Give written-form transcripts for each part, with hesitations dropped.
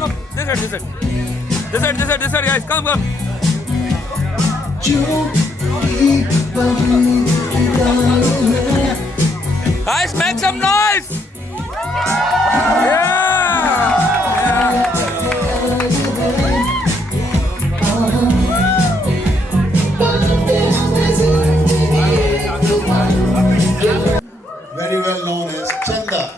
come. This side, guys. Come. Guys, make some noise. Yeah. Very well known as Chanda,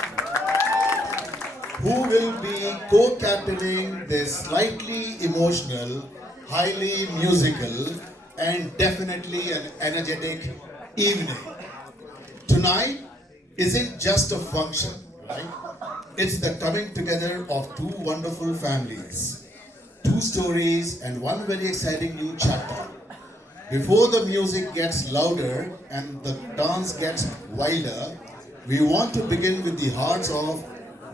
who will be co-captaining this slightly emotional, highly musical, and definitely an energetic evening. Tonight isn't just a function, right? It's the coming together of two wonderful families, two stories, and one very exciting new chapter. Before the music gets louder and the dance gets wilder, we want to begin with the hearts of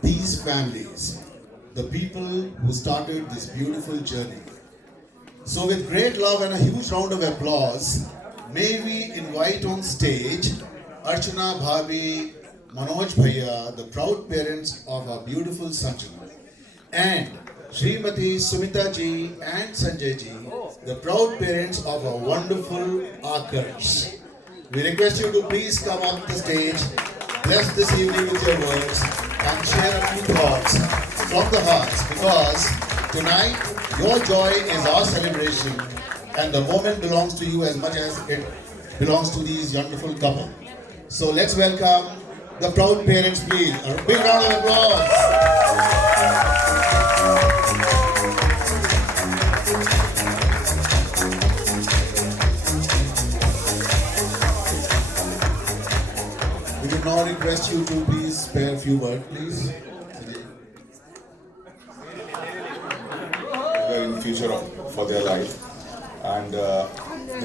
these families, the people who started this beautiful journey. So with great love and a huge round of applause, may we invite on stage Archana Bhabi, Manoj Bhaiya, the proud parents of our beautiful Sanjana, and Srimati Sumita ji and Sanjay ji, the proud parents of our wonderful Akarsh. We request you to please come up the stage, bless this evening with your words, and share a few thoughts from the hearts, because tonight your joy is our celebration and the moment belongs to you as much as it belongs to these wonderful couple. So let's welcome the proud parents, please. A big round of applause. We would now request you to please spare a few words, please. In future for their life, and the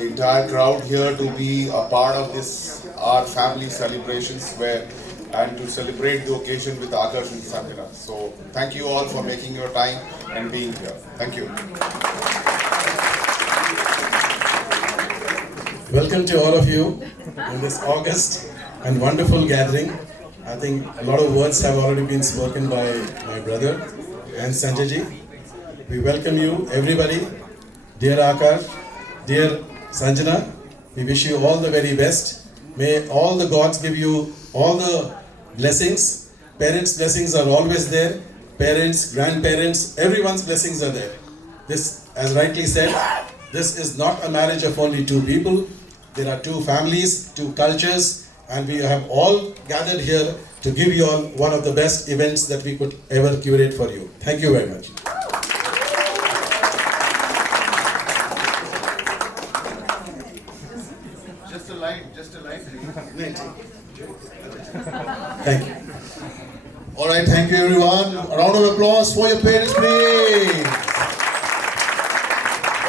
entire crowd here to be a part of this our family celebrations where and to celebrate the occasion with Akarsh and Sanjana. So thank you all for making your time and being here. Thank you. Welcome to all of you in this August and wonderful gathering. I think a lot of words have already been spoken by my brother and Sanjay ji. We welcome you, everybody. Dear Akash, dear Sanjana, we wish you all the very best. May all the gods give you all the blessings. Parents' blessings are always there. Parents, grandparents, everyone's blessings are there. This, as rightly said, this is not a marriage of only two people. There are two families, two cultures, and we have all gathered here to give you all one of the best events that we could ever curate for you. Thank you very much. Just a light. Thank you. All right, thank you everyone. A round of applause for your parents, please.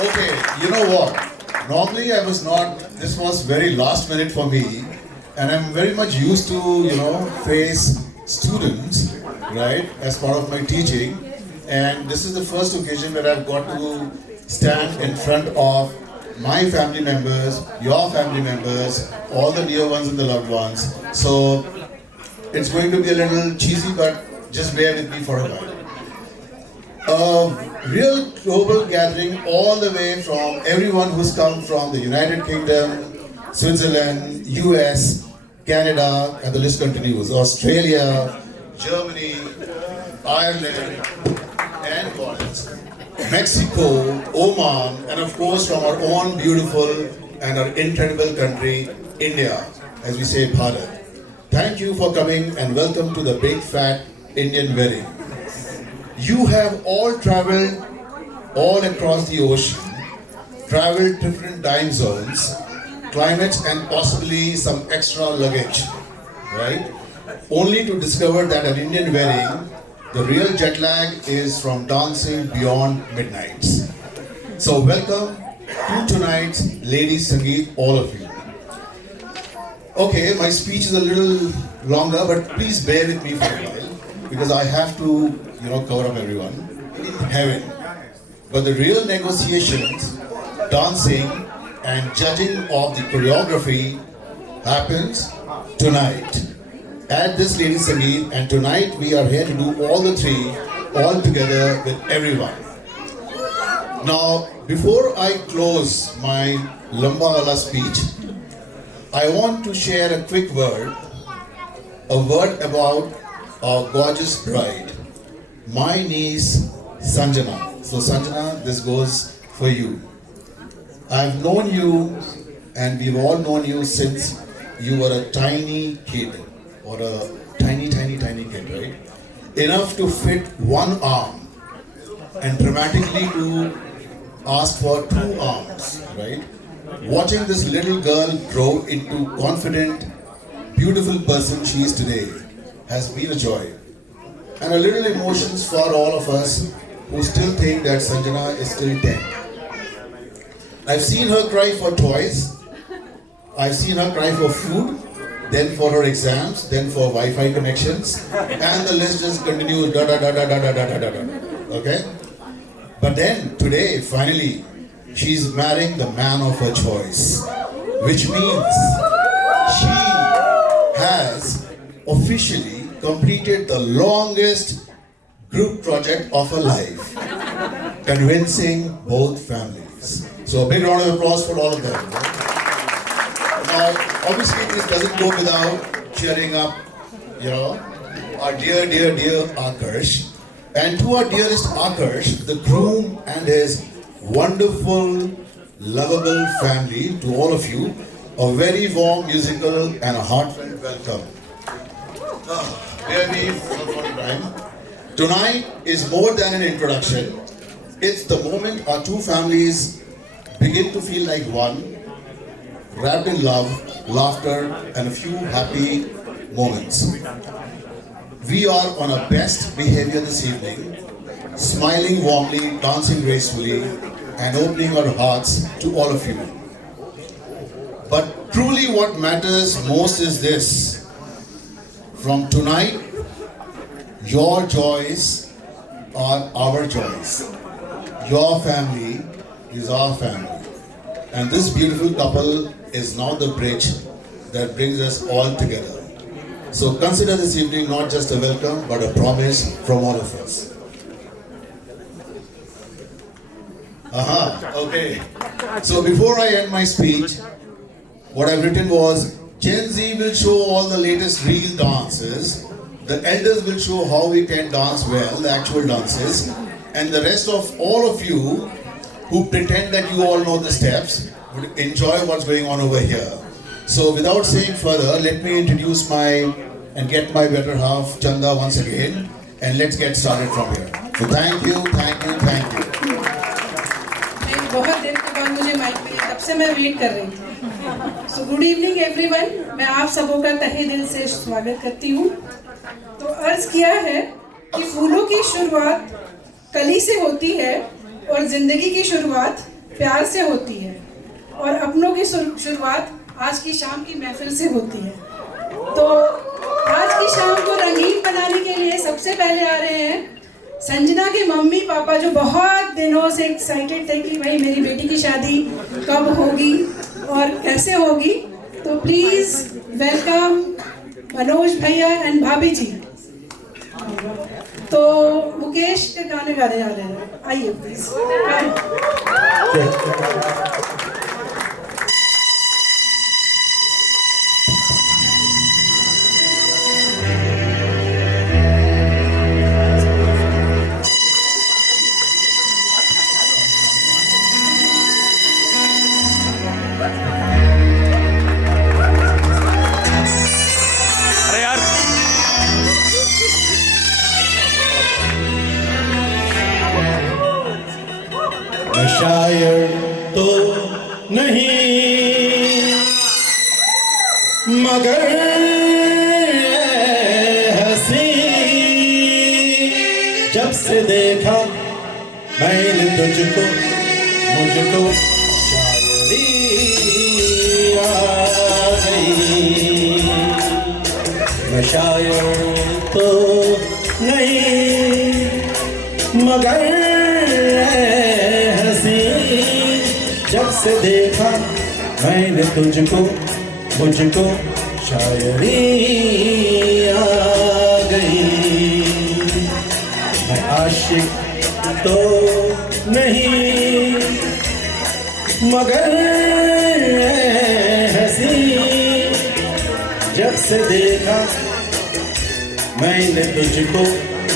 Okay, you know what? Normally this was very last minute for me, and I'm very much used to, face students, right, as part of my teaching. And this is the first occasion where I've got to stand in front of my family members, your family members, all the dear ones and the loved ones. So it's going to be a little cheesy, but just bear with me for a while. A real global gathering all the way from everyone who's come from the United Kingdom, Switzerland, US, Canada, and the list continues. Australia, Germany, Ireland, and Wales. Mexico, Oman, and of course from our own beautiful and our incredible country, India, as we say Bharat. Thank you for coming and welcome to the big fat Indian wedding. You have all traveled all across the ocean, traveled different time zones, climates, and possibly some extra luggage, right? Only to discover that an Indian wedding, the real jet lag is from dancing beyond midnights. So welcome to tonight's Ladies Sangeet, all of you. Okay, my speech is a little longer, but please bear with me for a while because I have to, cover up everyone. Heaven. But the real negotiations, dancing, and judging of the choreography happens tonight at this Ladies Sangeet, and tonight we are here to do all the three all together with everyone. Now, before I close my Lambawala speech, I want to share a quick word, about our gorgeous bride, my niece Sanjana. So Sanjana, this goes for you. I've known you, and we've all known you since you were a tiny kid, or a tiny kid, right? Enough to fit one arm, and dramatically to ask for two arms, right? Watching this little girl grow into confident, beautiful person she is today has been a joy. And a little emotions for all of us who still think that Sanjana is still 10. I've seen her cry for toys, I've seen her cry for food, then for her exams, then for Wi-Fi connections, and the list just continues, da da da da da da da da da. Okay? But then today, finally, she's marrying the man of her choice, which means she has officially completed the longest group project of her life, convincing both families. So a big round of applause for all of them. Now, obviously, this doesn't go without cheering up, our dear Akarsh. And to our dearest Akarsh, the groom and his wonderful, lovable family, to all of you, a very warm musical and a heartfelt welcome. Dear me, for time. Tonight is more than an introduction. It's the moment our two families begin to feel like one, wrapped in love, laughter, and a few happy moments. We are on our best behavior this evening, smiling warmly, dancing gracefully, and opening our hearts to all of you. But truly what matters most is this. From tonight, your joys are our joys. Your family is our family. And this beautiful couple is now the bridge that brings us all together. So consider this evening not just a welcome, but a promise from all of us. Okay. So before I end my speech, what I've written was, Gen Z will show all the latest reel dances, the elders will show how we can dance well, the actual dances, and the rest of all of you who pretend that you all know the steps would enjoy what's going on over here. So without saying further, let me introduce and get my better half, Chanda, once again, and let's get started from here. So thank you. बहुत देर के बाद मुझे mic मिली, तब से मैं wait कर रही थी। सो गुड इवनिंग एवरीवन, मैं आप सबों का तहे दिल से स्वागत करती हूँ। तो अर्ज किया है कि फूलों की शुरुआत कली से होती है और जिंदगी की शुरुआत प्यार से होती है और अपनों की शुरुआत आज की शाम की महफिल से होती है। तो आज की शाम को रंगीन बनाने के लिए सबसे पहले आ रहे हैं संजना के मम्मी पापा, जो बहुत दिनों से एक्साइटेड थे कि भाई मेरी बेटी की शादी कब होगी और कैसे होगी। तो प्लीज वेलकम मनोज भैया एंड भाभी जी। तो मुकेश के गाने गाने जा रहे हैं, आइए प्लीज। अरे यार, मैं शायर तो नहीं मगर हंसी, जब से देखा मैंने तुझको मुझको शायरी आ गई। मैं शायर तो नहीं मगर हंसी, जब से देखा मैंने तुझको मुझको शायरी आ गई। मैं तो नहीं, मगर हंसी जब से देखा मैंने तुझको,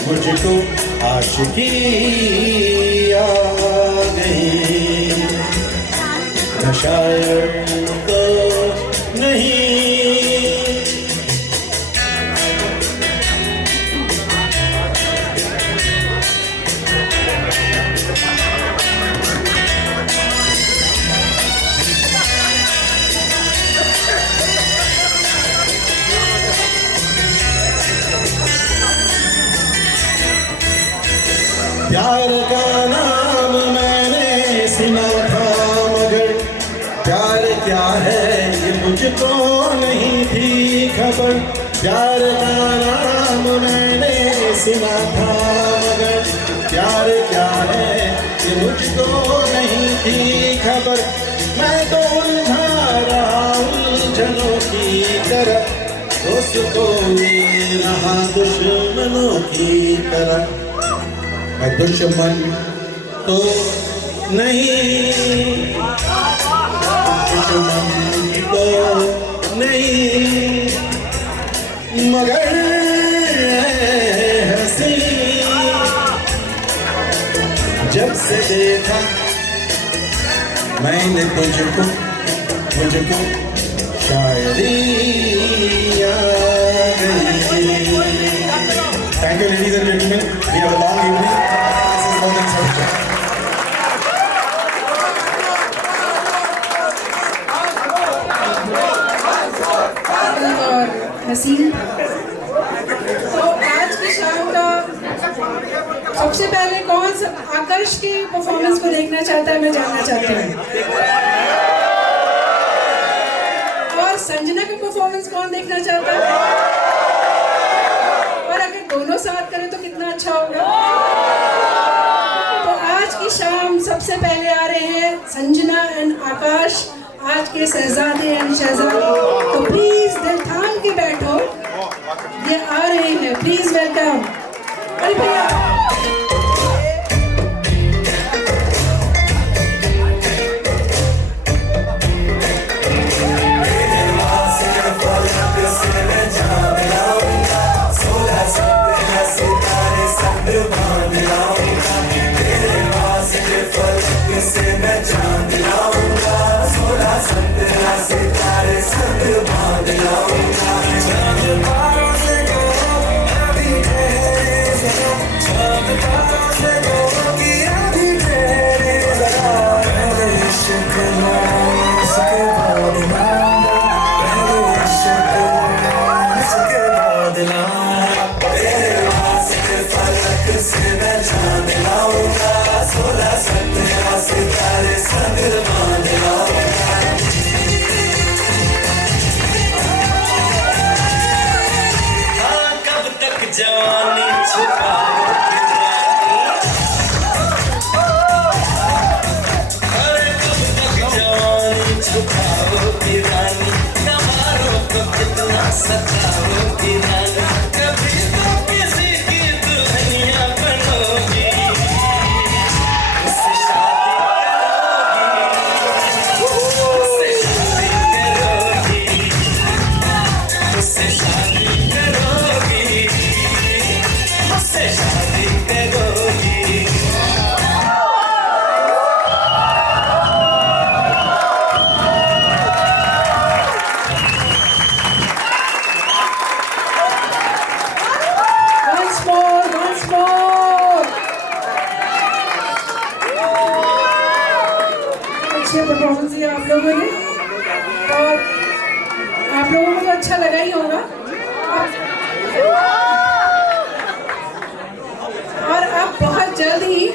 मुझको आशिकी आ गई। न शायर तो नहीं, प्यार का नाम मैंने सुना था, मगर प्यार क्या है ये मुझको नहीं थी खबर। प्यार का नाम मैंने सुना था, मगर प्यार क्या है ये मुझको नहीं थी खबर। मैं तो उलझा रहा उलझनों की तरह, दोस्तों में रहा दुश्मनों की तरह। मैं दुश्मन तो नहीं, दुश्मन तो नहीं, मगर हंसी जब से देखा मैंने तुझको, मुझको शायरी आ गई। Thank you, ladies and gentlemen. We have a long evening. This is more than sufficient. और हसीन। तो आज की शाम का सबसे पहले कौन सा आकर्ष की परफॉर्मेंस को देखना चाहता है, मैं जानना चाहती हूँ। और संजना की परफॉर्मेंस कौन देखना चाहता है? और अगर दोनों साथ करें तो कितना अच्छा होगा। तो आज की शाम सबसे पहले आ रहे हैं संजना एंड आकाश, आज के शहजादे एंड शहजादी। तो प्लीज दिल थाम के बैठो, ये आ रहे हैं, प्लीज वेलकम। अरे भैया जवानी छुपाओ अरे कब तक जवानी छुपाओ की रानी, हमारों को कितना सताओ की रानी। कभी तो किसी की दुल्हनिया बनोगी, उससे शादी करोगी, उससे शादी करोगी, उससे शादी करोगी। once more, once more। अच्छी परफॉर्मेंस दिया आप लोगों ने और आप लोगों को तो अच्छा लगा ही होगा। और अब बहुत जल्द ही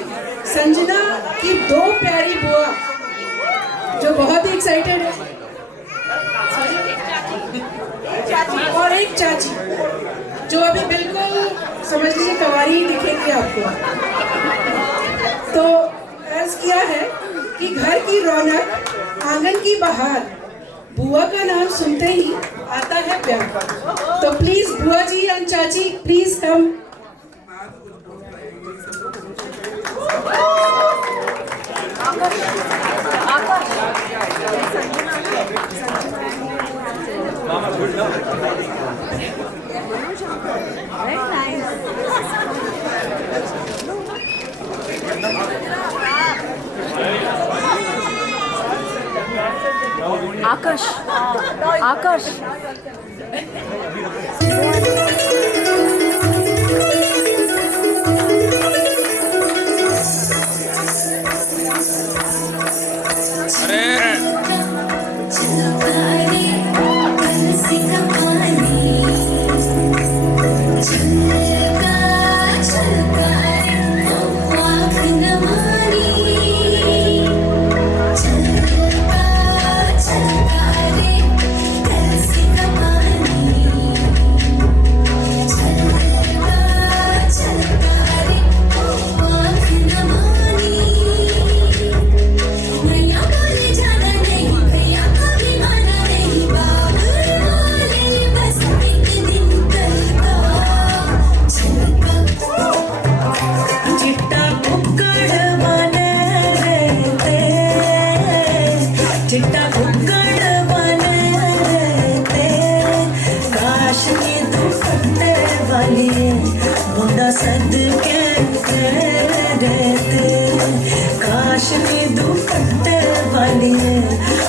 संजना की दो प्यारी बुआ जो बहुत ही एक्साइटेड है और एक चाची जो अभी बिल्कुल समझ लीजिए कवारी ही दिखेगी आपको। तो अर्ज किया है कि घर की रौनक आंगन की बहार, बुआ का नाम सुनते ही आता है प्यार। तो प्लीज बुआ जी एंड चाची प्लीज कम। आकाश आकाश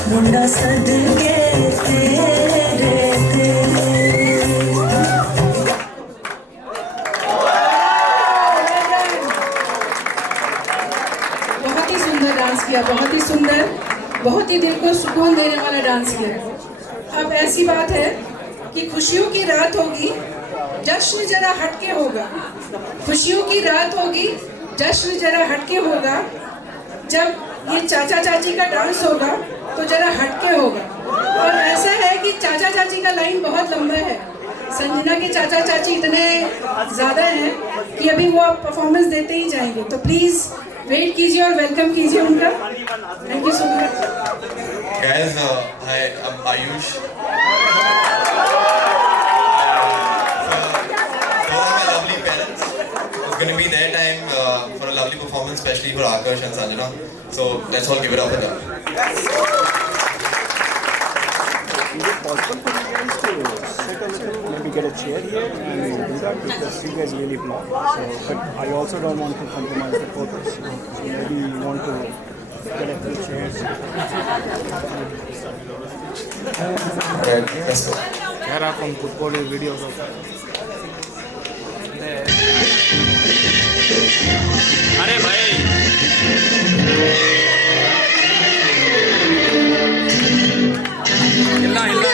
मुंडा सदके तेरे बहुत ही सुंदर डांस किया, बहुत ही सुंदर, बहुत ही दिल को सुकून देने वाला डांस किया। अब ऐसी बात है कि खुशियों की रात होगी, जश्न जरा हटके होगा। खुशियों की रात होगी, जश्न जरा हटके होगा। जब ये चाचा चाची का डांस होगा तो जरा हटके होगा। और ऐसा है कि चाचा चाची का लाइन बहुत लंबा है। संजना के चाचा चाची इतने ज़्यादा हैं कि अभी वो आप परफॉर्मेंस देते ही जाएंगे। तो प्लीज़ वेट कीजिए और वेलकम कीजिए उनका। Thank you so much. Guys, hi, I'm Ayush. For my lovely parents, it's going to be their time for a lovely performance, especially for Akash and Sanjana. So let's all give it up for them. Is it possible for you guys to sit a little, maybe get a chair here and do that because you guys really block. So, but I also don't want to compromise the purpose. So maybe you want to get a few chairs. Right, let's go. यार आप हमको पूरे video को अरे भाई हिलना हिलना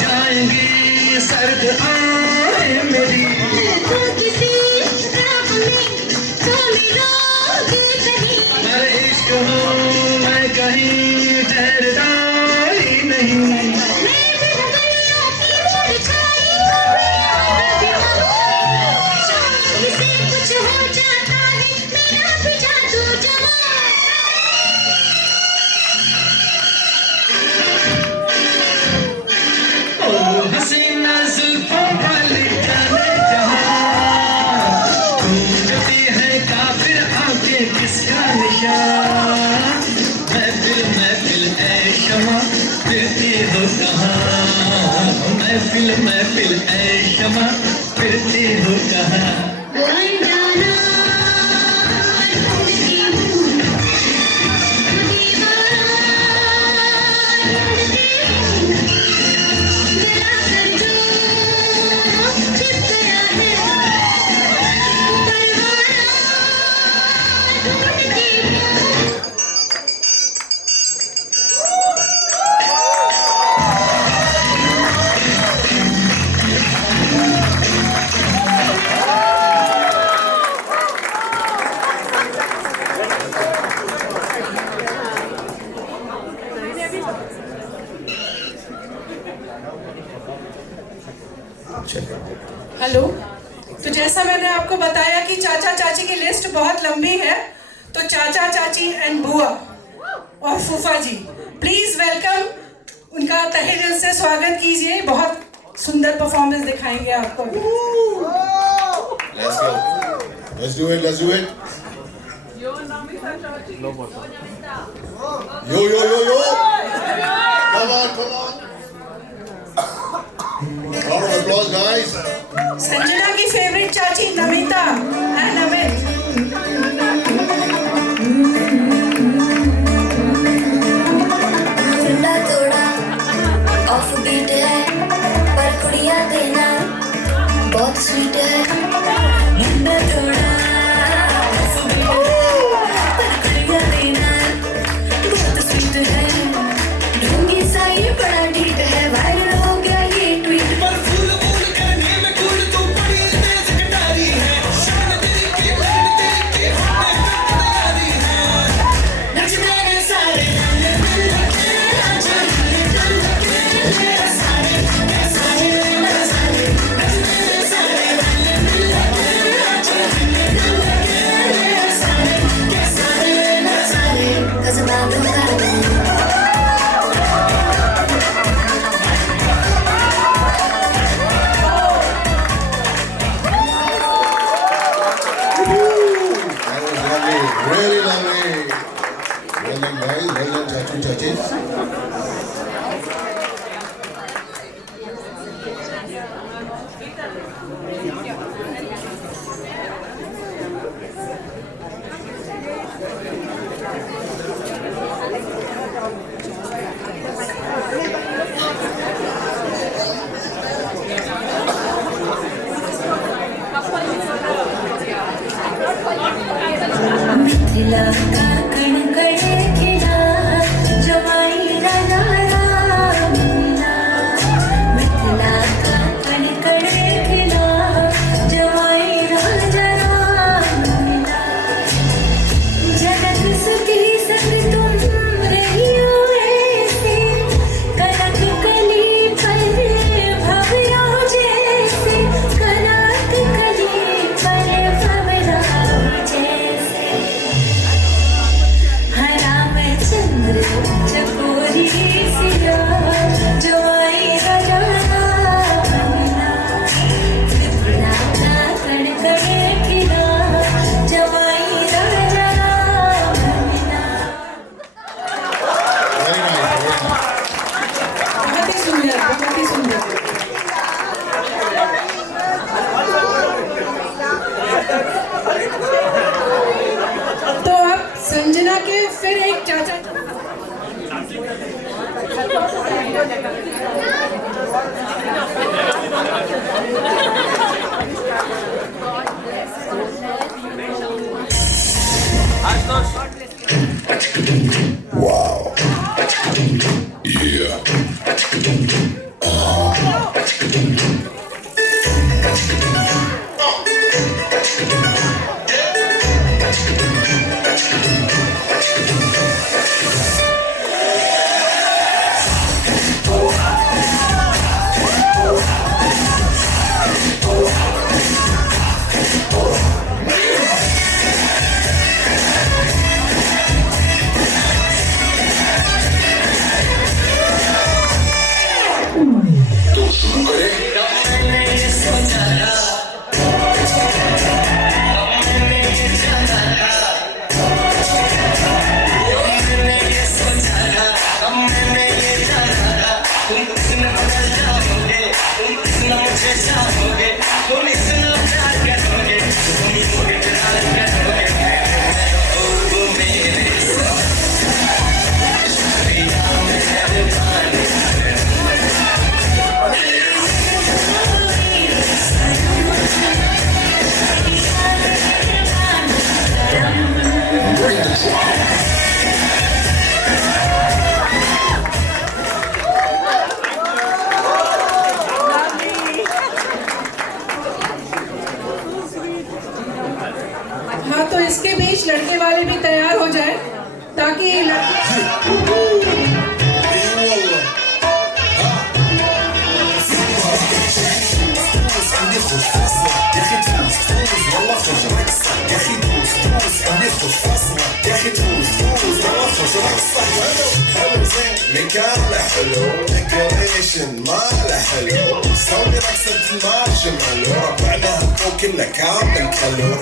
जाएंगी सर्द आए मेरी तो किसी राह में तो मिलोगे कहीं मेरे इश्क हो मैं कहीं ठहरता ही नहीं मैं तेरा गलियों की परछाई शाम से कुछ हो जाता है मेरा भी जादू जमा हसीना जुल्फों वाली जाने जहां तुम जबी है काफिर आगे किसका निशान महफिल ऐ शमा फिरती हो कहाँ महफिल ऐ शमा फिरती हो कहाँ हेलो। तो जैसा मैंने आपको बताया कि चाचा चाची की लिस्ट बहुत लंबी है, तो चाचा चाची एंड बुआ और फूफा जी प्लीज वेलकम, उनका तहे दिल से स्वागत कीजिए। बहुत सुंदर परफॉर्मेंस दिखाएंगे आपको। Let's go. Let's do it, let's do it. Yo, yo, yo, yo. Come on, come on. Round of applause, guys. Sanjana की फेवरेट चाची नमिता एंड अमित। थोड़ा थोड़ा ऑफ बीट है पर कुड़ियाँ देना बहुत स्वीट है। मुंडा थोड़ा ऑफ बीट है पर कुड़ियाँ देना बहुत स्वीट है। ढूंगी सा ये बड़ा डीट है, वायरल हो गया ये ट्वीट। पर फूल फूल करने में फूल तू बड़ी तेज कटारी है। शान तेरी की लगन तेरी की तैयारी है। नचने के सारे That was lovely, really lovely. Well done, guys. Well done, Chachu Chachis. Mithila का कणकणे खिला जमाई राजा राम मिला। मिथिला का कणकणे खिला जमाई राजा राम मिला। जनक सुखी संग तुम रहियो ऐसे, कनक कली पर भवरा जैसे। कनक कली पर भवरा जैसे। रामचंद्र चकोरी सिया जवाई राजा राम मिला। मिथिला का कणकणे खिला जवाई राजा राम मिला। Very nice, very nice. बहुत ही सुंदर, बहुत ही सुंदर। तो अब संजना के फिर एक चाचा हाँ, तो इसके बीच लड़के वाले भी तैयार हो जाए ताकि लड़के Cool. ناخد فاصلة يا أخي دوس والله خش رقصة يا أخي دوس ناخد فاصلة يا أخي دوس والله خش رقصة حلو زين مكانه حلو ديكوريشن ماله حلو سوي رقصة المارشميلو ربعنا الكون كله كامل كلو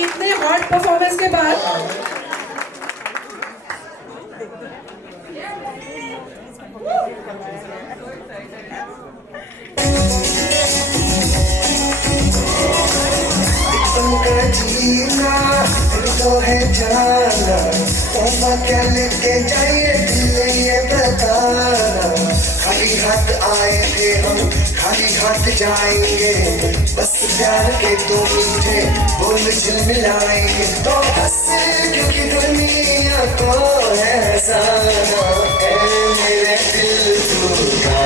इतने हॉट परफॉर्मेंस के बाद जीना तो है जाना क्या लेके जाइए दिल ये बताना खाली हाथ आए थे हम खाली हाथ जाएंगे बस प्यार के दो मीठे बोल झिलमिलाएंगे तो बस क्योंकि दुनिया को है हंसाना है मेरे दिल टूटा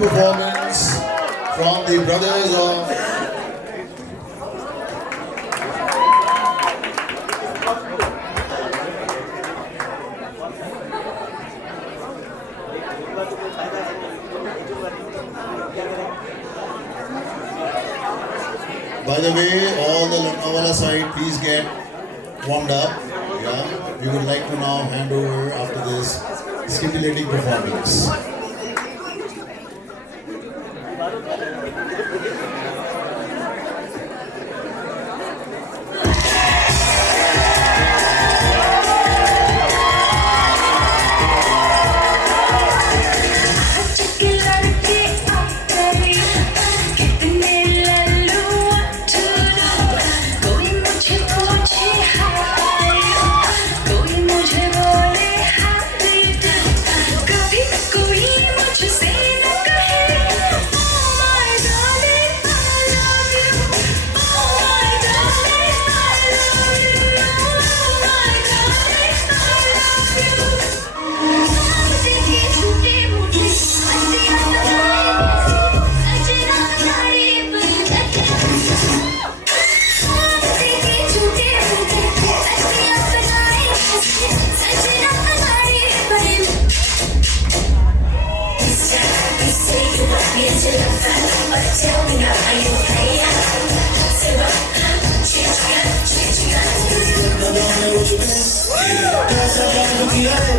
Performance from the brothers of By the way, all the Lonavala side, please get warmed up. Yeah, we would like to now hand over after this stimulating performance. कोई कैसा काम किया है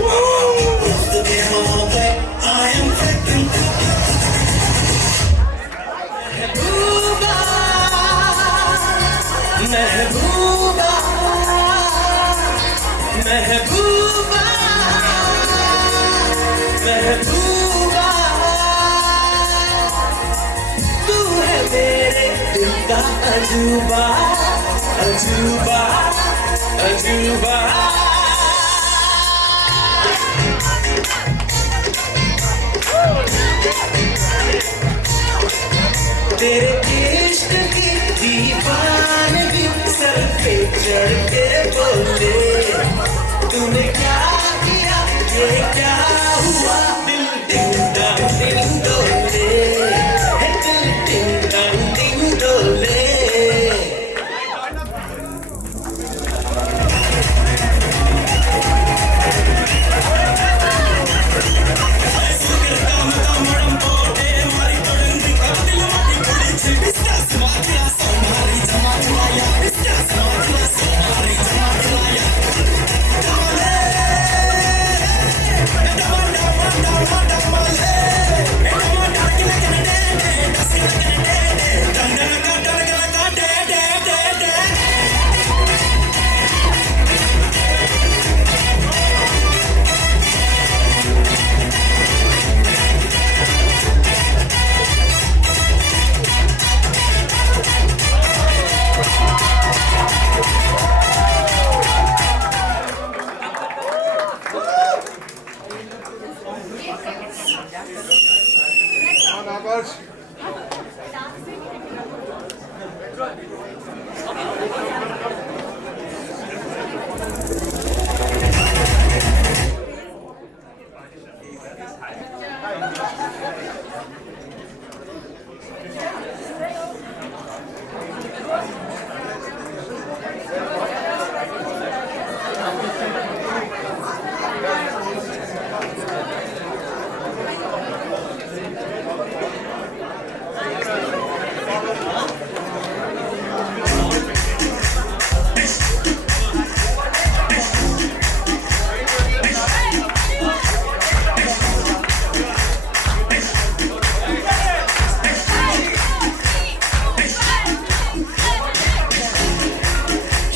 What's the game I wanna play I am fighting महबूबा महबूबा महबूबा तू है मेरे दिल का अजूबा अजूबा अजूबा तेरे इश्क की दीवानगी सर पे चढ़ के बोले तूने क्या किया ये क्या हुआ दिल डिंग डोले दिल डिंग डोले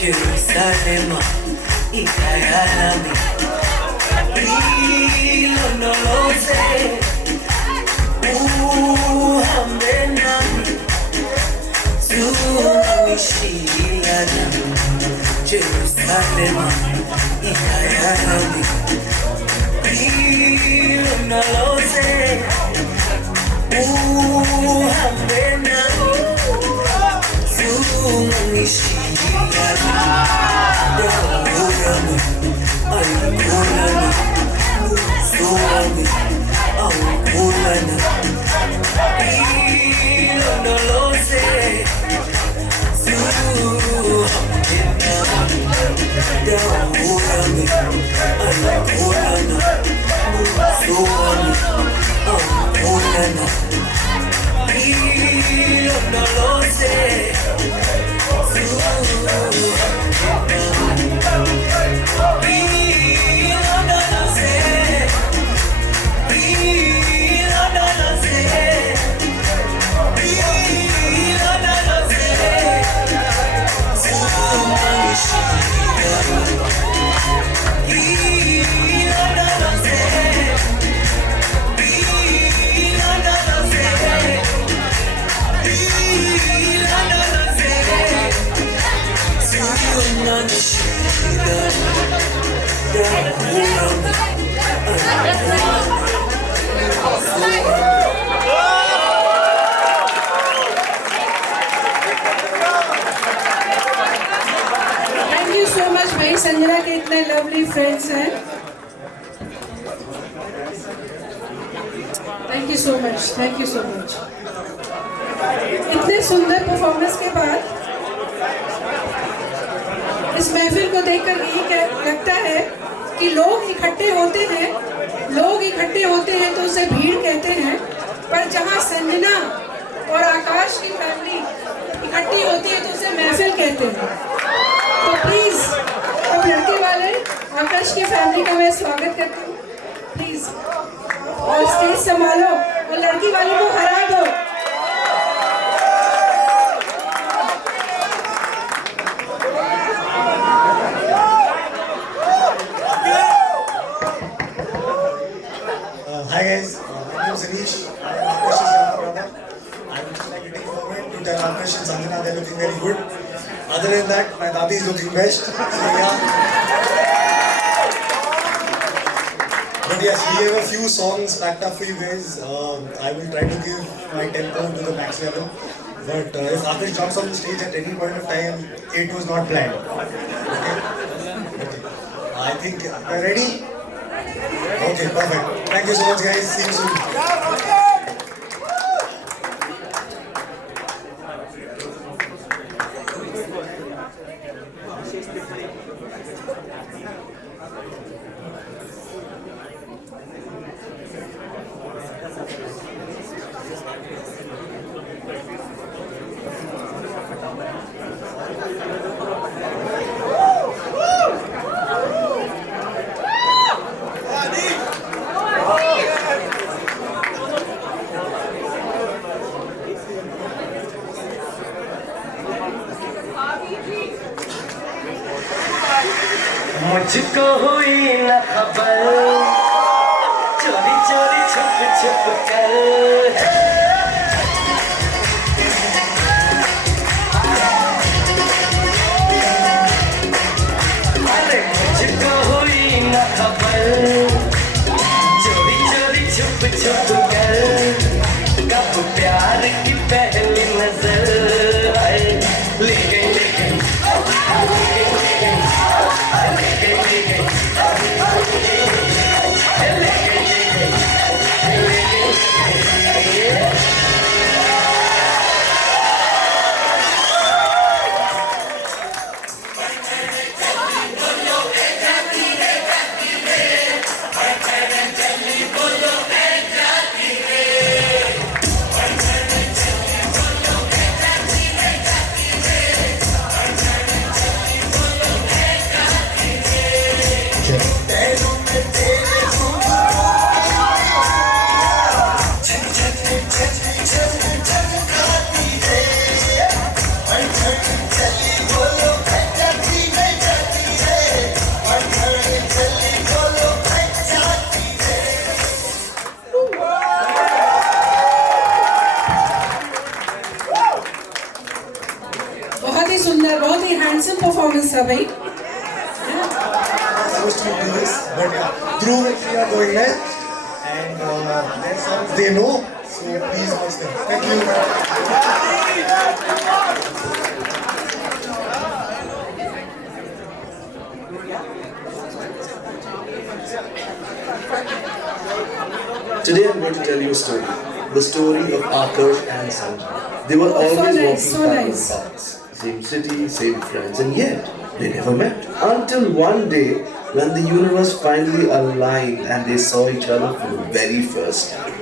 Jerusalem, Ikayalami, Ilo no lo sé, Hamenami, Tsunami Shilana, Jerusalem, Ikayalami, Ilo no lo sé, Hamenami, Tsunami Shilana. भाई संजना के इतने लवली फ्रेंड्स हैं. Thank you so much, thank you so much. इतने सुंदर परफॉर्मेंस के बाद इस महफिल को देखकर यही लगता है कि लोग इकट्ठे होते हैं तो उसे भीड़ कहते हैं, पर जहाँ संजना और आकाश की फैमिली इकट्ठी होती है तो उसे महफिल कहते हैं. तो प्लीज अब लड़के वाले आकाश की फैमिली का मैं स्वागत करती हूँ। प्लीज और स्टेज संभालो और लड़की वाले को हरा दो। Hi guys, my name is Anish. I am Akash's younger brother. I would just like to take a moment to tell Akash and Sanjana they're looking very good. Other than that, my Dadi is looking best. So yeah. But yes, we have a few songs packed up for you guys. I will try to give my tempo to the max level. But if Akash jumps on the stage at any point of time, it was not planned. Okay. I think we're ready. Okay, perfect. Thank you so much, guys. See you soon. मुझको हुई न खबर चोरी चोरी छुप छुप कर अरे मुझको हुई न खबर चोरी चोरी छुप छुप कर कब प्यार की पहली नजर आए ले गई बहुत ही सुंदर, बहुत ही हैंडसम परफॉर्मेंस था भाई। Supposed to do this, but yeah, through it we are going ahead, and their songs they know, so please watch them. Thank you. Today I'm going to tell you a story. The story of Akash and Sanjana. They were always walking parallel paths. Same city, same friends, and yet they never met. Until one day when the universe finally aligned and they saw each other for the very first time.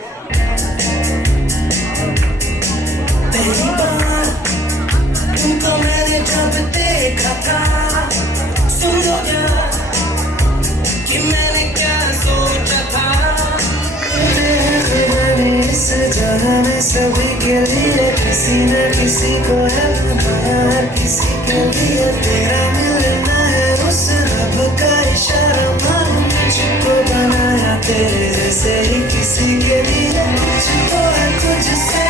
पहली बार तुमको मैंने जब देखा था सुन लो यार कि मैंने क्या सोचा था मैंने इस जहां में सभी के लिए किसी न किसी को है बनाया हर किसी के लिए तेरा मिलना है उस रब का इशारा मानो मुझको बनाया तेरे जैसे ही किसी के लिए मुझको है कुछ से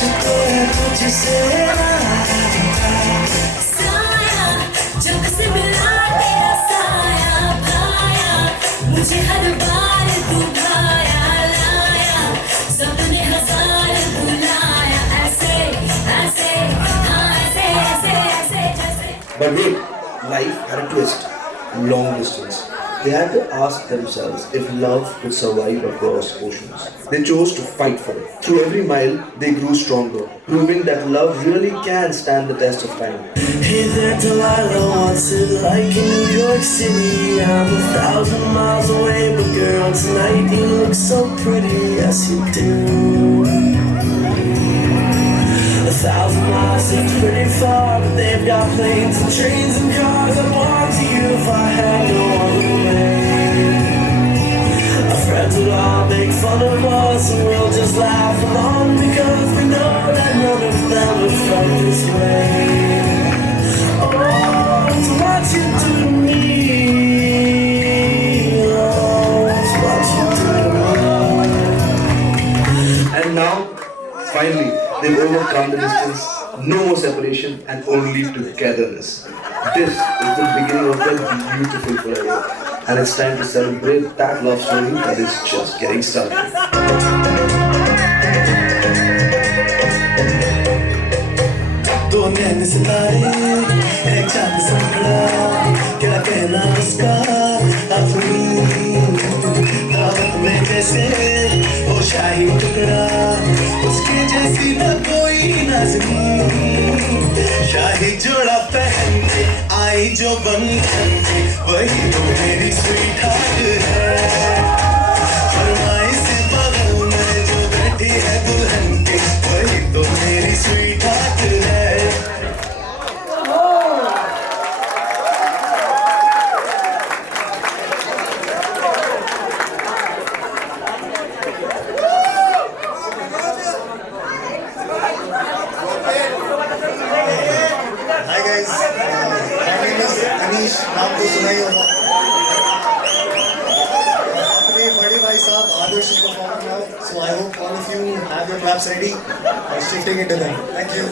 तुझको है तुझसे साया जब से मिला तेरा साया भाया मुझे हर बार तू भाया लाया सबने हजार बुलाया ऐसे ऐसे हाँ ऐसे ऐसे ऐसे जैसे But wait, life had a twist. Long distance. They had to ask themselves if love could survive across oceans. They chose to fight for it. Through every mile, they grew stronger, proving that love really can stand the test of time. Hey there, Delilah, what's it like in New York City? I'm 1,000 miles away, but girl, tonight you look so pretty, yes you do. 1,000 miles seems pretty far, but they've got planes and trains and cars. I want to separation and only togetherness. This is the beginning of their beautiful forever. And it's time to celebrate that love story that is just getting started. दो नैन सितारे एक चांद संकड़ा क्या कहना उसका अपनी दावत में जैसे वो शाही टुकड़ा उसके जैसी न कोई नाज़नीन शाही जोड़ा पहन के आई जो बंधन में वही तो मेरी स्वीट हार्ट है फरमाइश बगल में जो बैठी है दुल्हन के वही तो मेरी स्वीट हार्ट है नाम तो सुना ही होगा अपने बड़े भाई साहब आदर्श is performing now, so I hope all of you have your claps ready by shifting it to them. Thank you.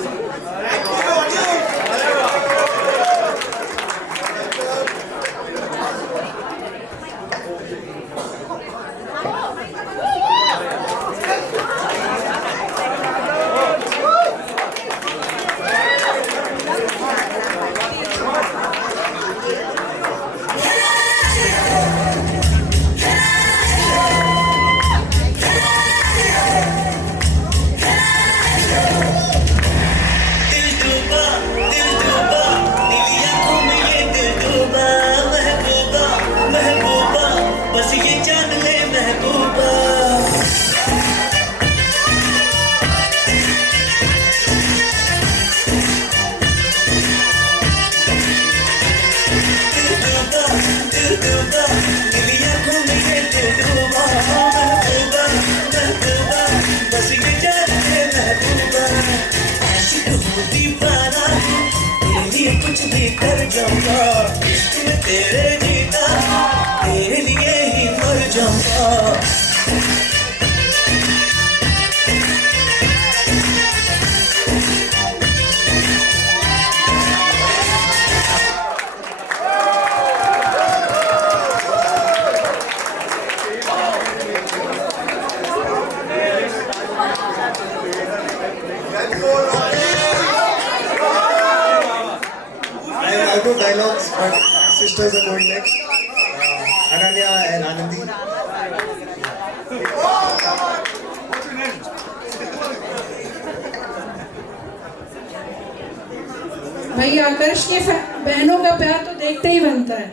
कुछ भी कर जाऊंगा इश्क में तेरे जीना तेरे लिए ही मर जाऊंगा dialogues, but sisters are going next. Ananya and Anandi. भाई आकर्ष के बहनों का प्यार तो देखते ही बनता है।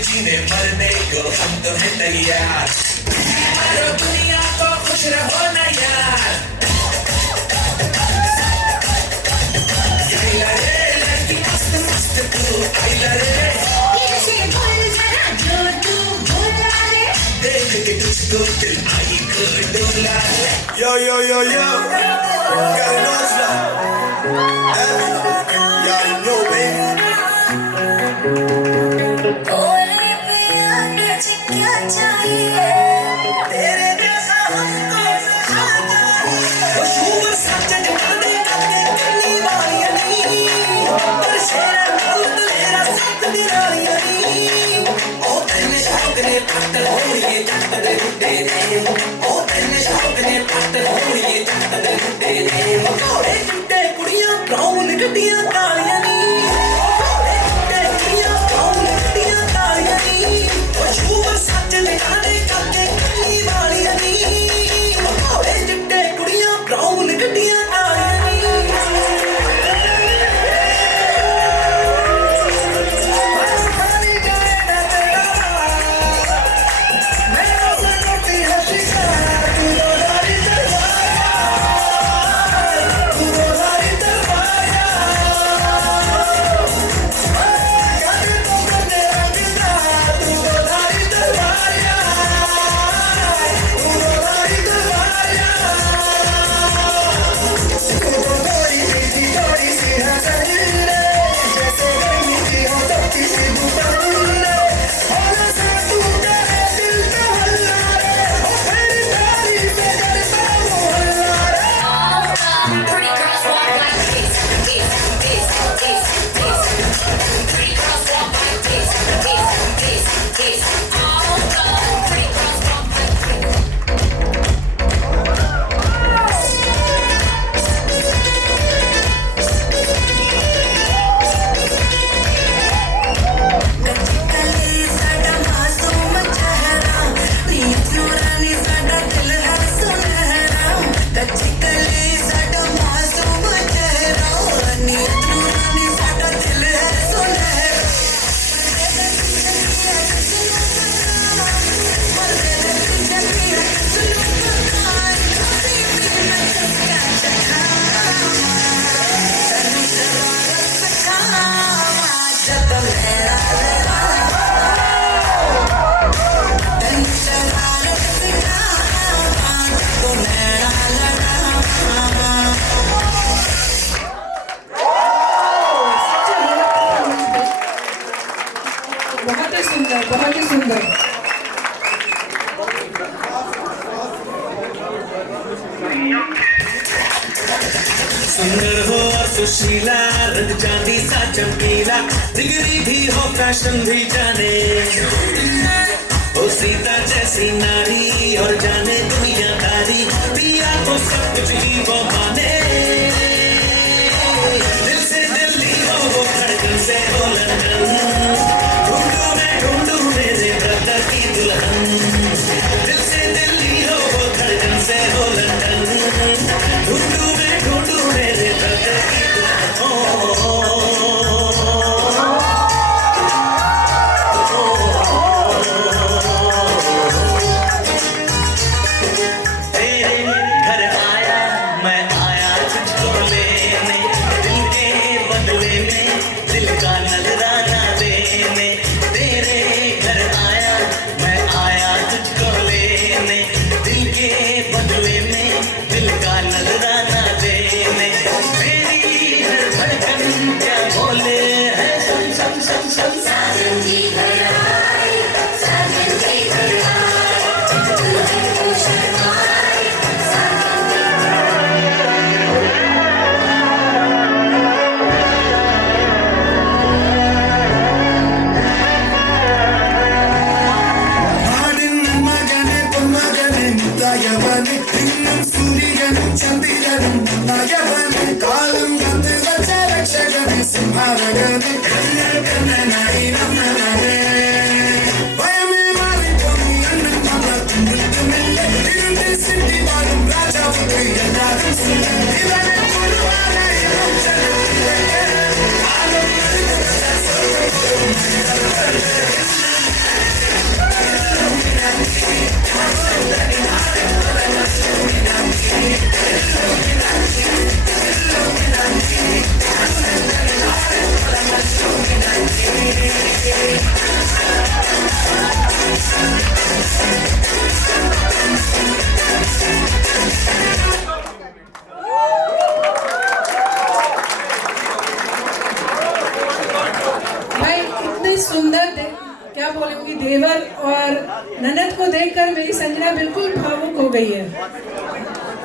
जीने मरने को हम तो हैं तैयार मरो दुनिया को खुश रहो ना यार आइला रे लड़की मस्त मस्त तू आइला रे से बोल जरा जो तू बोला रे देख के तुझको दिल आई को डोला रे yo yo yo yo got an osla y'all know baby क्या चाहिए तेरे जैसा हमको वो शुभ सच जगाने करने करनी वाली नहीं पर शेरा कल तेरा साथ निराली नहीं ओ तेरे शौक ने पत्थर हो ये चक्कर उठे रे ओ तेरे शौक ने पत्थर हो ये चक्कर उठे रे मकोड़े चिट्टे कुड़ियां ब्राउन गड्डियां कालियां नहीं मकोड़े चिट्टे कुड़ियां ब्राउन गड्डियां कालियां नहीं शुभ सच जगाने करके करनी वाली नहीं मकोड़े चिट्टे कुड़ियां ब्राउन गड्डियां कालियां नहीं मैं सुंदर, बहुत ही सुंदर। सुंदर हो और सुशीला, रंग चांदी सा चमकीला, डिग्री भी हो फैशन भी जाने, हो सीता जैसी नारी और जाने दुनियादारी, पिया को सब कुछ ही वो माने, दिल से दिल्ली हो वो धड़कन से हो लंदन, ढूंढू मेरे ब्रदर की दुल्हन, दिल से दिल्ली हो वो धड़कन से हो लंदन, ढूंढू मेरे ब्रदर की क्या बोलूँगी, देवर और ननद को देखकर मेरी संजना बिल्कुल भावुक हो गई है।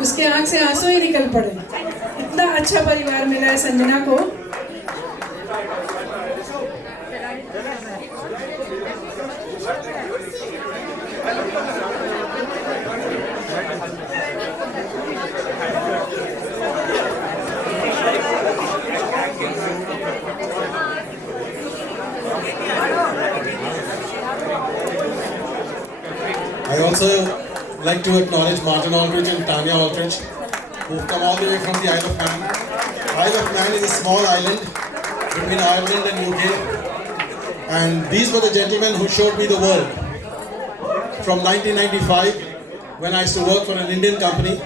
उसके आंख से आंसू ही निकल पड़े। इतना अच्छा परिवार मिला है संजना को। I also like to acknowledge Martin Aldridge and Tanya Aldridge, who've come all the way from the Isle of Man. Isle of Man is a small island between Ireland and UK, and these were the gentlemen who showed me the world. From 1995, when I used to work for an Indian company,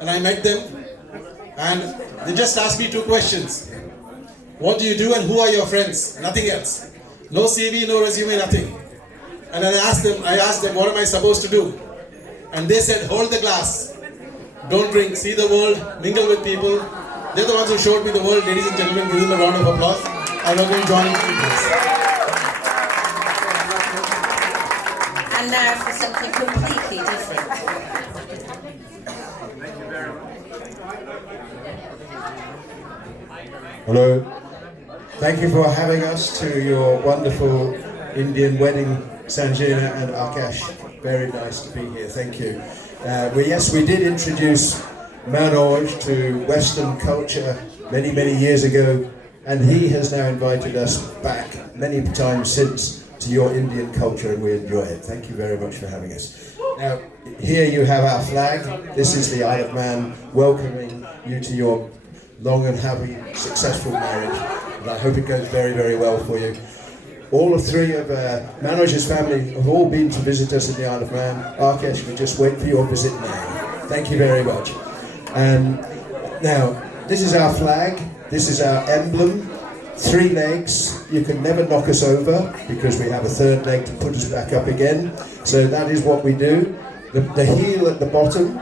and I met them, and they just asked me two questions. What do you do and who are your friends? Nothing else. No CV, no resume, nothing. And then I asked them, what am I supposed to do? And they said, hold the glass. Don't drink, see the world, mingle with people. They're the ones who showed me the world. Ladies and gentlemen, give them a round of applause. I'm not going to join in, please. And now for something completely different. Hello. Thank you for having us to your wonderful Indian wedding, Sanjana and Akash. Very nice to be here. Thank you. We did introduce Manoj to Western culture many, many years ago, and he has now invited us back many times since to your Indian culture, and we enjoy it. Thank you very much for having us. Now, here you have our flag. This is the Isle of Man welcoming you to your long and happy, successful marriage. And I hope it goes very, very well for you. All three of Manoj's family have all been to visit us in the Isle of Man. Akash, we just wait for your visit now. Thank you very much. Now, this is our flag. This is our emblem. 3 legs. You can never knock us over because we have a third leg to put us back up again. So that is what we do. The heel at the bottom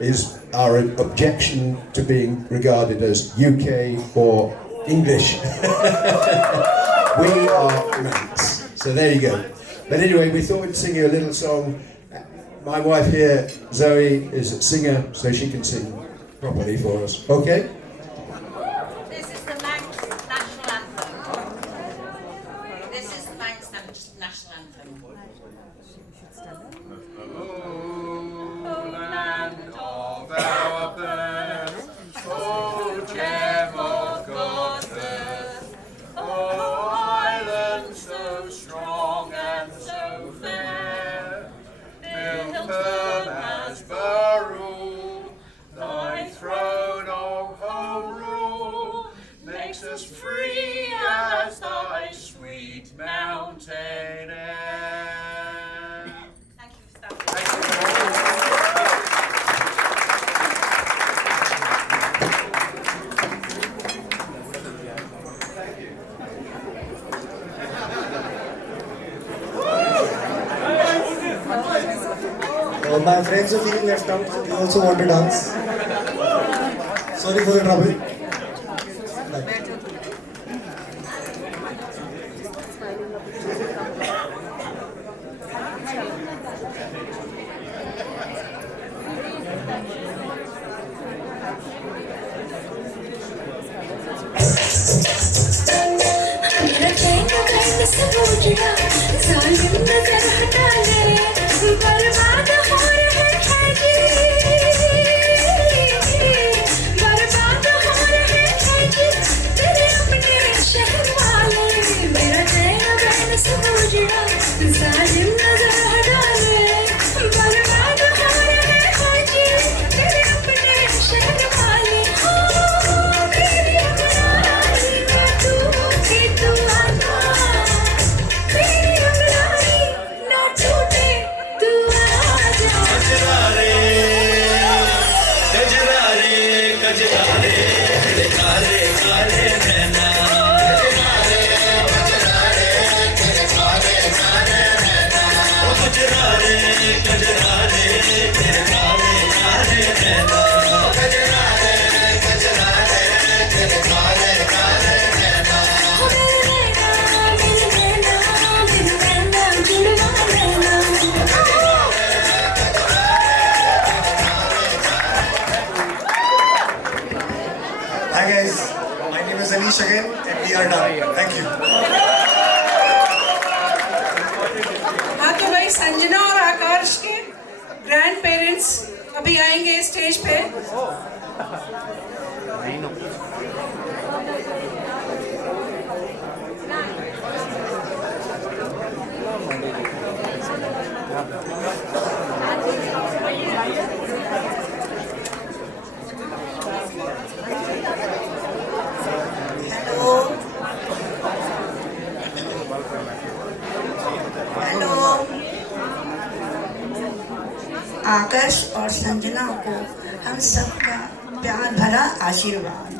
is our objection to being regarded as UK or English. We are Manx. So there you go. But anyway, we thought we'd sing you a little song. My wife here, Zoe, is a singer, so she can sing properly for us. Okay? This is the Manx national anthem. This is the Manx national anthem. Oh, land of our birth, oh, gem of God's earth, oh, island so strong and so fair, built firm as Barrow, thy throne of home rule makes us free as thy sweet mountain air. Thank you for that. My friends are feeling left out, so they also want to dance. Sorry for the trouble. मेरा चैन कहीं से पूछना जालिम नजर हटा ले बर्बाद हो रहे हैं जी बर्बाद हो रहे हैं जी तेरे अपने शहर वाले मेरा चैन कहीं से पूछना जालिम नजर हटा ले बर्बाद हो रहे हैं जी तेरे अपने शहर वाले हो तेरी अंगड़ाई में तू आना तेरी अंगड़ाई ना छूटे तू आजा कजरारे कजरारे कजरारे काले काले नैना कजरारे कजरारे काले काले नैना कजरारे कजरारे काले काले नैना कजरारे कजरारे काले काले नैना मेरे नैना जुड़वा लेना Hi guys, my name is Anish again and we are done. Thank you. हाँ तो भाई संजना और आकाश के ग्रैंड पेरेंट्स अभी आएंगे स्टेज पे। हेलो आकाश और संजना को हम सबका प्यार भरा आशीर्वाद।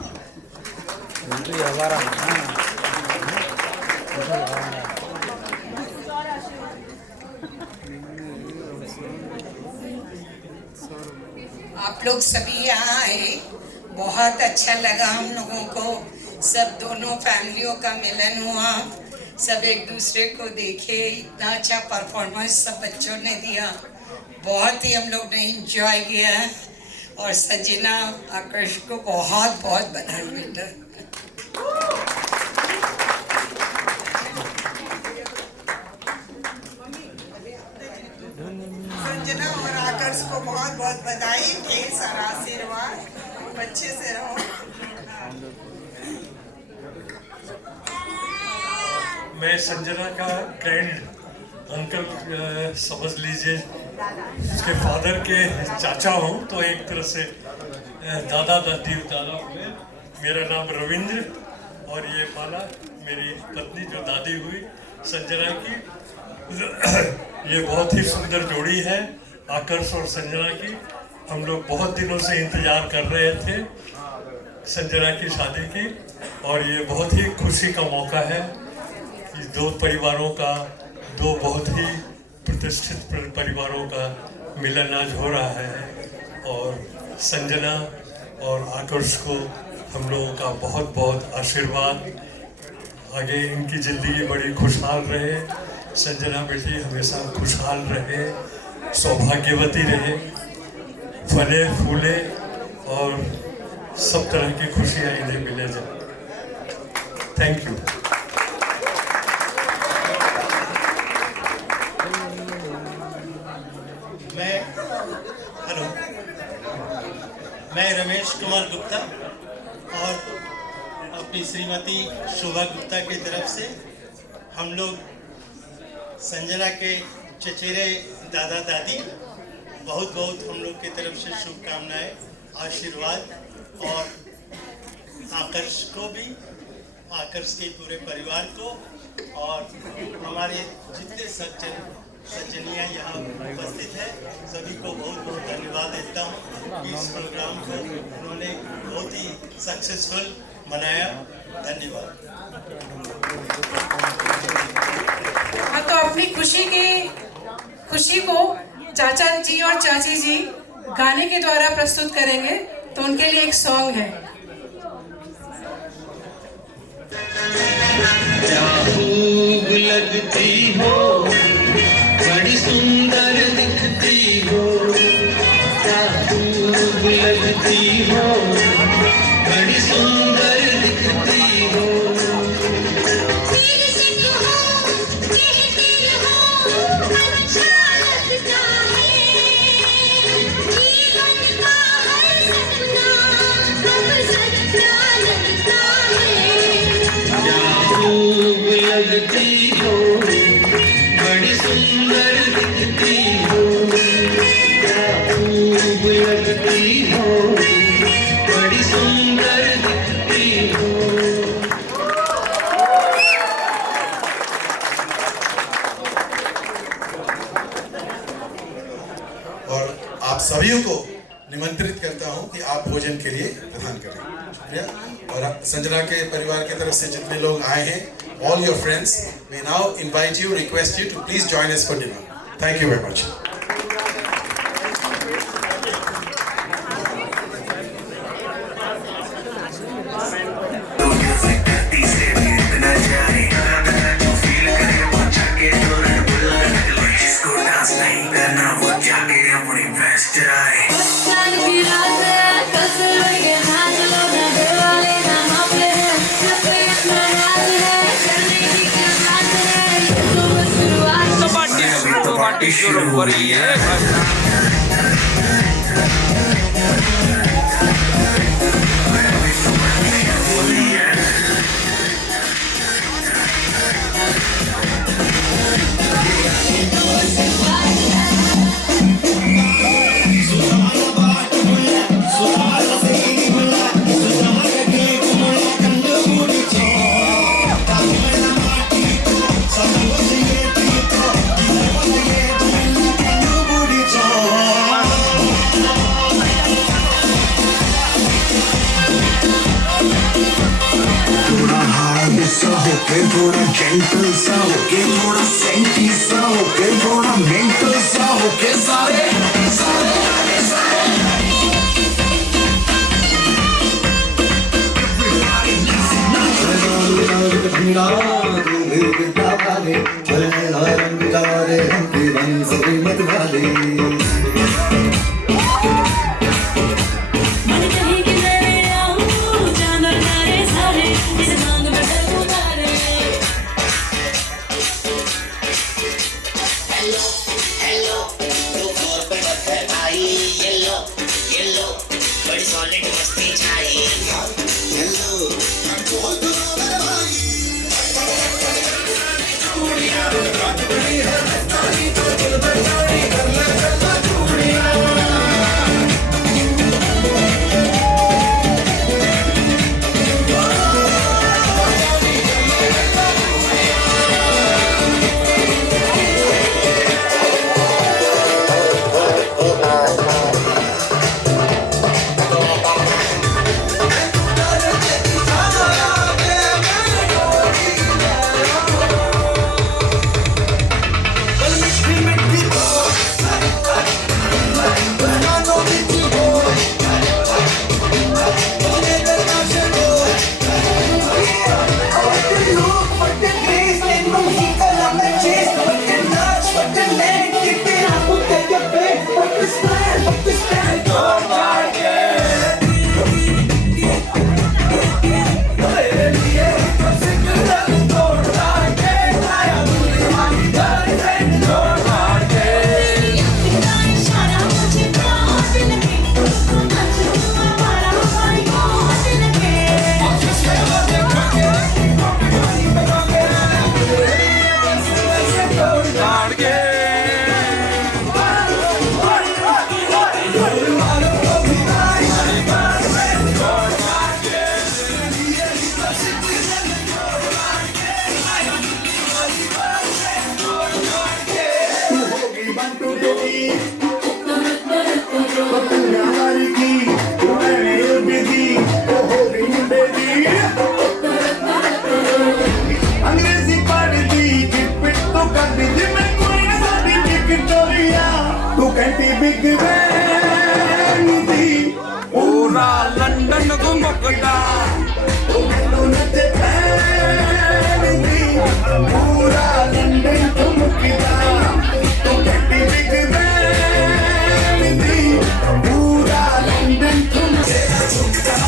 आप लोग सभी यहाँ आए, बहुत अच्छा लगा हम लोगों को। सब दोनों फैमिलियों का मिलन हुआ, सब एक दूसरे को देखे, इतना अच्छा परफॉर्मेंस सब बच्चों ने दिया, बहुत ही हम लोग ने एंजॉय किया। और सजना आकाश को बहुत बहुत बधाई बेटा। संजना और आकाश को बहुत बहुत बधाई, ढेर सारा आशीर्वाद, अच्छे से रहो। मैं संजना का ग्रैंड अंकल समझ लीजिए, उसके फादर के चाचा हूँ, तो एक तरह से दादा दादी दादा हुए। मेरा नाम रविंद्र और ये माला मेरी पत्नी जो दादी हुई संजना की। ये बहुत ही सुंदर जोड़ी है आकर्ष और संजना की। हम लोग बहुत दिनों से इंतजार कर रहे थे संजना की शादी की, और ये बहुत ही खुशी का मौका है कि दो परिवारों का, दो बहुत ही प्रतिष्ठित परिवारों का मिलन आज हो रहा है। और संजना और आकर्ष को हम लोगों का बहुत बहुत आशीर्वाद। आगे इनकी ज़िंदगी बड़ी खुशहाल रहे, संजना बेटी हमेशा खुशहाल रहे, सौभाग्यवती रहे, फले फूले और सब तरह की खुशियाँ इन्हें मिले जाए। Thank you. मैं रमेश कुमार गुप्ता और अपनी श्रीमती शोभा गुप्ता की तरफ से हम लोग संजना के चचेरे दादा दादी बहुत बहुत हम लोग की तरफ से शुभकामनाएं, आशीर्वाद, और आकर्ष को भी, आकर्ष के पूरे परिवार को और हमारे जितने सज्जनियाँ यहाँ उपस्थित है सभी को बहुत बहुत धन्यवाद देता हूँ कि इस प्रोग्राम को उन्होंने बहुत ही सक्सेसफुल बनाया। धन्यवाद। हाँ, तो अपनी खुशी को चाचा जी और चाची जी गाने के द्वारा प्रस्तुत करेंगे, तो उनके लिए एक सॉन्ग है। क्या खूब लगती हो, बड़ी सुंदर दिखती हो, क्या खूब लगती हो, बड़ी सुंदर दिखती हो। क्या खूब लगती हो, बड़ी सुंदर दिखती हो, क्या खूब लगती हो, बड़ी सुंदर दिखती हो। और आप सभी को निमंत्रित करता हूं कि आप भोजन के लिए प्रदान करें। शुक्रिया। और संजना के परिवार की तरफ से जितने लोग आए हैं, all your friends, we now invite you, request you to please join us for dinner. Thank you very much. Party शुरू हो रही है। थोड़ा जेंटल सा होके, थोड़ा सेंटी सा होके, थोड़ा मेंटल सा होके, सारे मिट्टी बिग बैन दी पूरा लंदन घुमकदा पूरा लंदन घुमकदा तो कहती बिग बैन दी पूरा लंदन घुमकदा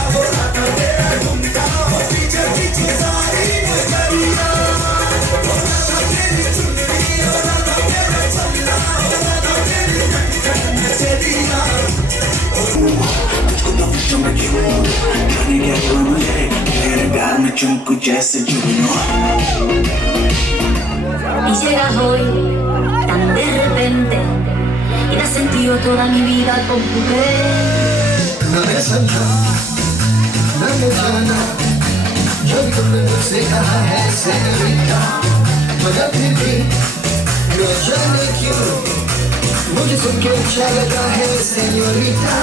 तेरा घुमता हो पीछे पीछे सारी नगरिया Y llegas hoy tan de repente y te has sentido toda mi vida con tu piel. No me समझा न मैं जाना जो भी तुमने मुझसे कहा है सेनोरिटा मगर फिर भी न जाने क्यों मुझे सुन के अच्छा लगा है सेनोरिटा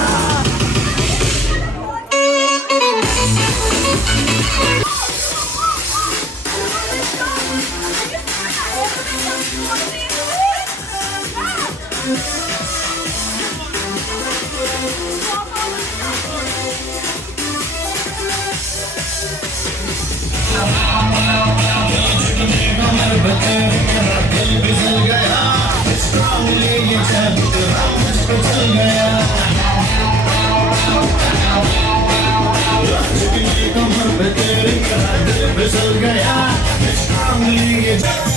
कमर पे तेरे दिल फिसल गया, strongly ये